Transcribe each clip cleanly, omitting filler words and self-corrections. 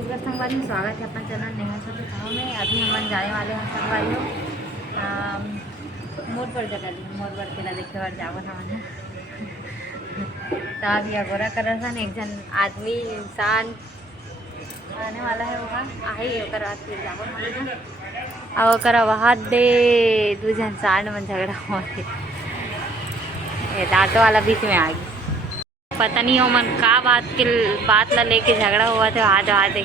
संगवारी में स्वागत है अपना चैनल नेहा छोटे गाँव में। अभी हम जाने वाले हैं संगवारी मोड़ पर जगह ली मोड़ पर केला देखे बार जावत हमने तो अभी अगोरा कर एक जन आदमी इंसान आने वाला है वहाँ आई फिर जावत हमने और वहाँ दे दू जन साढ़ में झगड़ा हुआ दांतों वाला बीच में आ गई। पता नहीं हो मन का बात ला लेके झगड़ा हुआ थे आज दे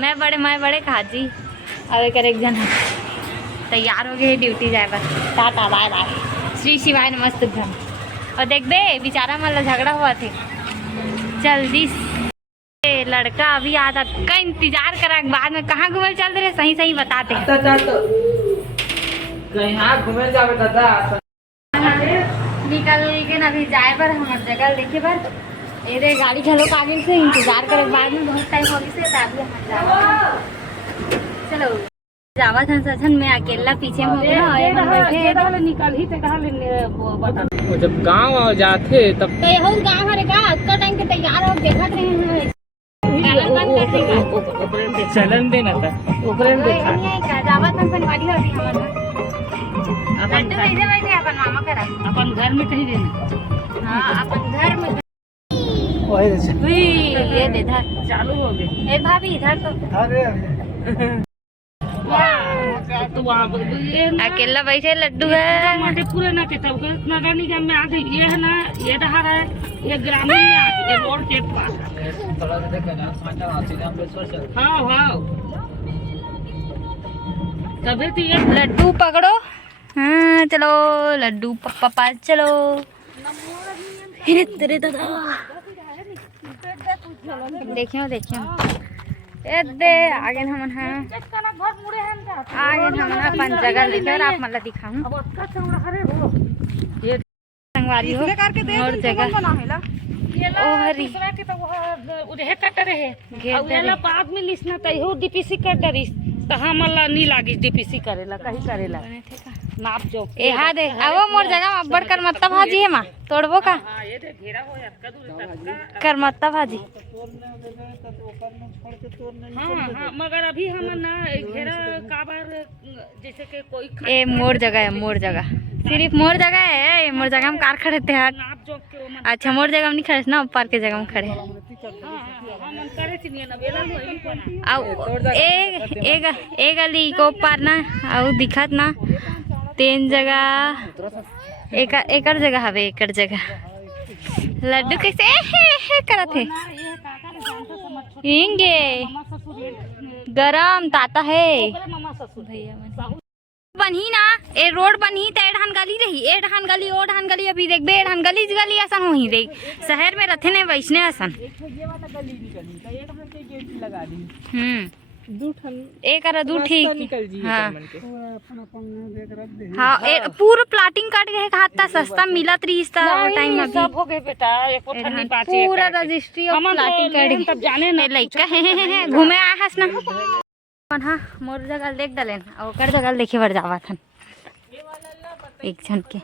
मैं बड़े खाजी अब एक जन तैयार हो गए ड्यूटी जाए बस टाटा बाय बाय श्री शिवाय नमस्त धन और देख बे बेचारा मतलब झगड़ा हुआ थे जल्दी लड़का अभी आता का इंतजार करा बाद में कहाँ घूमे चल रहे सही बताते घूमे जावे दादा निकल के अभी जाए पर हमारे जगह देखे पर ये गाड़ी चलो आगे से इंतजार करे बाद में बहुत टाइम हो गई से चलो जावा था सचन में अकेला पीछे हो गया निकल ही वो जब गांव जाते तब तो यही गांव हरे का का टाइम के तैयार हो देखत रहे हैं चलन देना था ओकरे में देखा का जावा था फनवाड़ी होती हमारा अपन कैसे बैठे अपन मामा करा अपन घर में कहीं देना हां अपन घर में ओए ये इधर चालू हो गए ए भाभी इधर तो अरे तो वहाँ अकेला बैठे लड्डू है पूरे ना तब नगर निगम में आ गई ये है ना ये रहा है ये ग्रामीण में आ गई ये रोड के पास हाँ तभी तो ये लड्डू पकड़ो हाँ चलो लड्डू पापा चलो तेरे दादा देखियो दे आगे हम हैं आगे हम अपन जगह लेकर आप मतलब दिखाऊं ये संगवारी हो और जगह ओ हरी उधे कटरे है गेला बाद में लिसना तई हो डीपीसी कटरी तहां मल्ला नी लागी डीपीसी करेला कहीं करेला नाप जो ए हा दे आवो मोर जगह में अब्बड़ कर मत्ता भाजी है मां तोड़बो का हां ये दे घेरा हो यार कदू कर मत्ता भाजी हाँ मगर अभी हम ना घेरा काबर जैसे कि कोई ए मोर जगह है मोर जगह सिर्फ मोर जगह है मोर जगह हम कार खड़े थे नाप जो के अच्छा मोर जगह में नहीं खड़े ना ऊपर के जगह में खड़े हम करे थी ना बेला ए गली को पार ना और दिखत ना तीन जगह एकड़ जगह हवे एकड़ जगह लड्डू कैसे करत है इंगे गरम ताता है भैया बनी ना ए रोड बनी तो एडहान गली रही एडहान गली ओडहान गली अभी देख बे एडहान गली असन हो ही देख शहर में रहते ने वैसने असन एक दू ठीक हाँ हाँ पूरा प्लाटिंग काट गए खाता सस्ता मिलत रही टाइम अभी सब हो गए बेटा एको ठंडी पाची पूरा रजिस्ट्री ऑफ प्लाटिंग काट तब जाने ना लइका घूमे आया हस ना हाँ मोर जगह देख डलेन और ओकर जगह देखे बर जावा थन एक जन के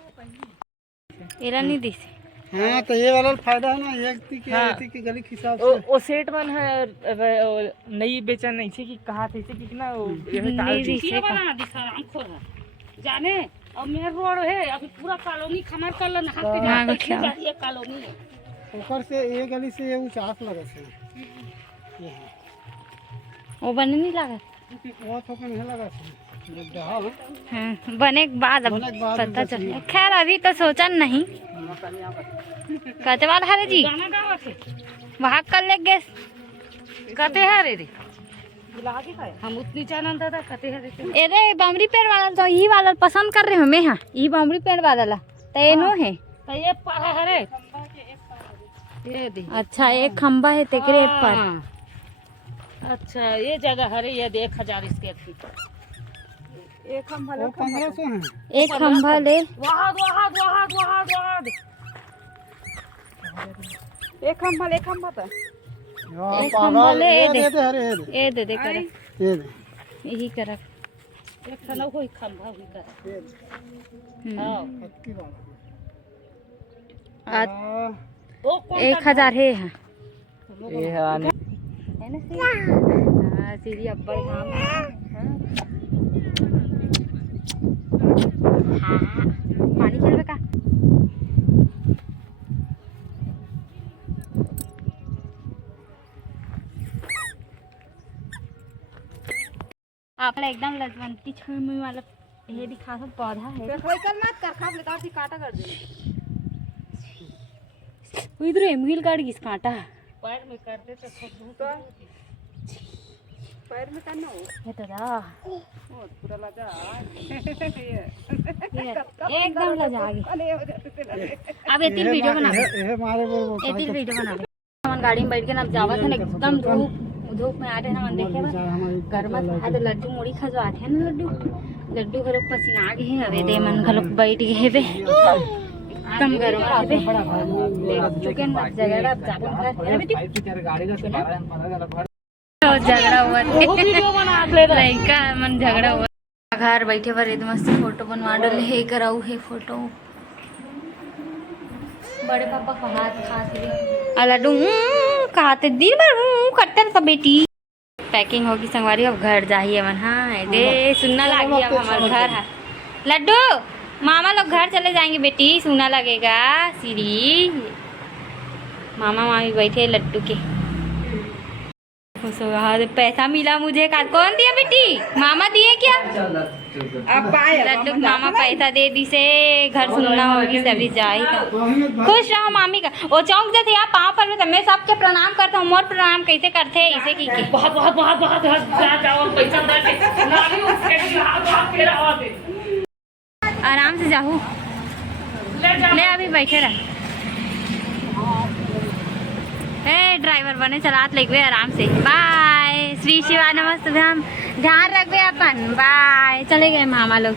एरा नहीं दिसे हाँ तो ये वाला फायदा है ना एक की गली के हिसाब से ओ सेट मन है नई बेचा नहीं छे कि कहा थे कि ना ये ताल ये वाला दिखा आंखों है जाने और मेन रोड है अभी पूरा कॉलोनी खमर कर लन हाथ पे जाके ये कॉलोनी है ऊपर से ये गली से ये उचास लगे से वो बने नहीं लागत वो तो नहीं लगा से हाँ बने के बाद अब पता चल खैर अभी तो सोचा नहीं कहते वाला है जी वहाँ कर ले गए कहते हैं रे हम उतनी जानन दादा कहते हैं रे बामरी पेड़ वाला तो यही वाला पसंद कर रहे हमें हाँ यही बामरी पेड़ वाला तो ये नो है तो ये पारा है रे ये दे अच्छा एक खंबा है तेकरे पर अच्छा ये जगह है रे ये 1000 स्क्वायर फीट एक खंबा ले 1500 है एक खंबा ले वहां एक खंबा तो एक खंबा ले ये दे कर ये दे यही कर एक खना कोई खंबा भी कर हां 1000 है ये है है ना सीरी? हाँ सीरी अब्बड़ काम है। हाँ पानी खेलबे का? आपला एकदम लजवंती छुई वाला ये दिखा सब पौधा है। मत कर खा लेता थी काटा कर दे। इधर एमगिल काट किस काटा पैर में कर दे तो पैर में करना हो ये तो दा पूरा लगा एकदम लजा गई। अब ये तीन वीडियो बना ये मारे बोल ये तीन वीडियो बना हम गाड़ी में बैठ के ना जावत है एकदम धूप में आ रहे ना देखे गर्मा था तो लड्डू मुड़ी खजवाते हैं ना लड्डू घरों पसीना गए हैं अवे दे मन घलों बैठ गए वे एकदम गर्मा वे देख चुके ना झगड़ा अब झगड़ा हुआ लड़का मन झगड़ा हुआ घर बैठे पर एकदम मस्त फोटो बनवा डले हे कराऊ हे फोटो बड़े पापा का हाथ खाते लड्डू खाते दिन भर करते ना सब बेटी। पैकिंग होगी संगवारी अब घर जाइए मन। हाँ दे सुनना लगी अब हमारा घर है लड्डू मामा लोग घर चले जाएंगे बेटी सुना लगेगा सीरी मामा मामी बैठे लड्डू के खुश हो रहा पैसा मिला मुझे का कौन दिया बेटी मामा दिए क्या? अब पाए लड्डू मामा पैसा दे दी से घर सुनना होगी सभी जाए खुश रहो मामी का वो चौंक जाते आप पाँव पर मैं सबके प्रणाम करता हूँ मोर प्रणाम कैसे करते हैं इसे की बहुत बहुत बहुत बहुत जाओ पैसा दे आराम से जाहू ले अभी बैठे रह ड्राइवर बने चलात लेके आराम से। बाय श्री शिवा नमस्ते ध्यान रखबे अपन। बाय चले गए मामा लोग।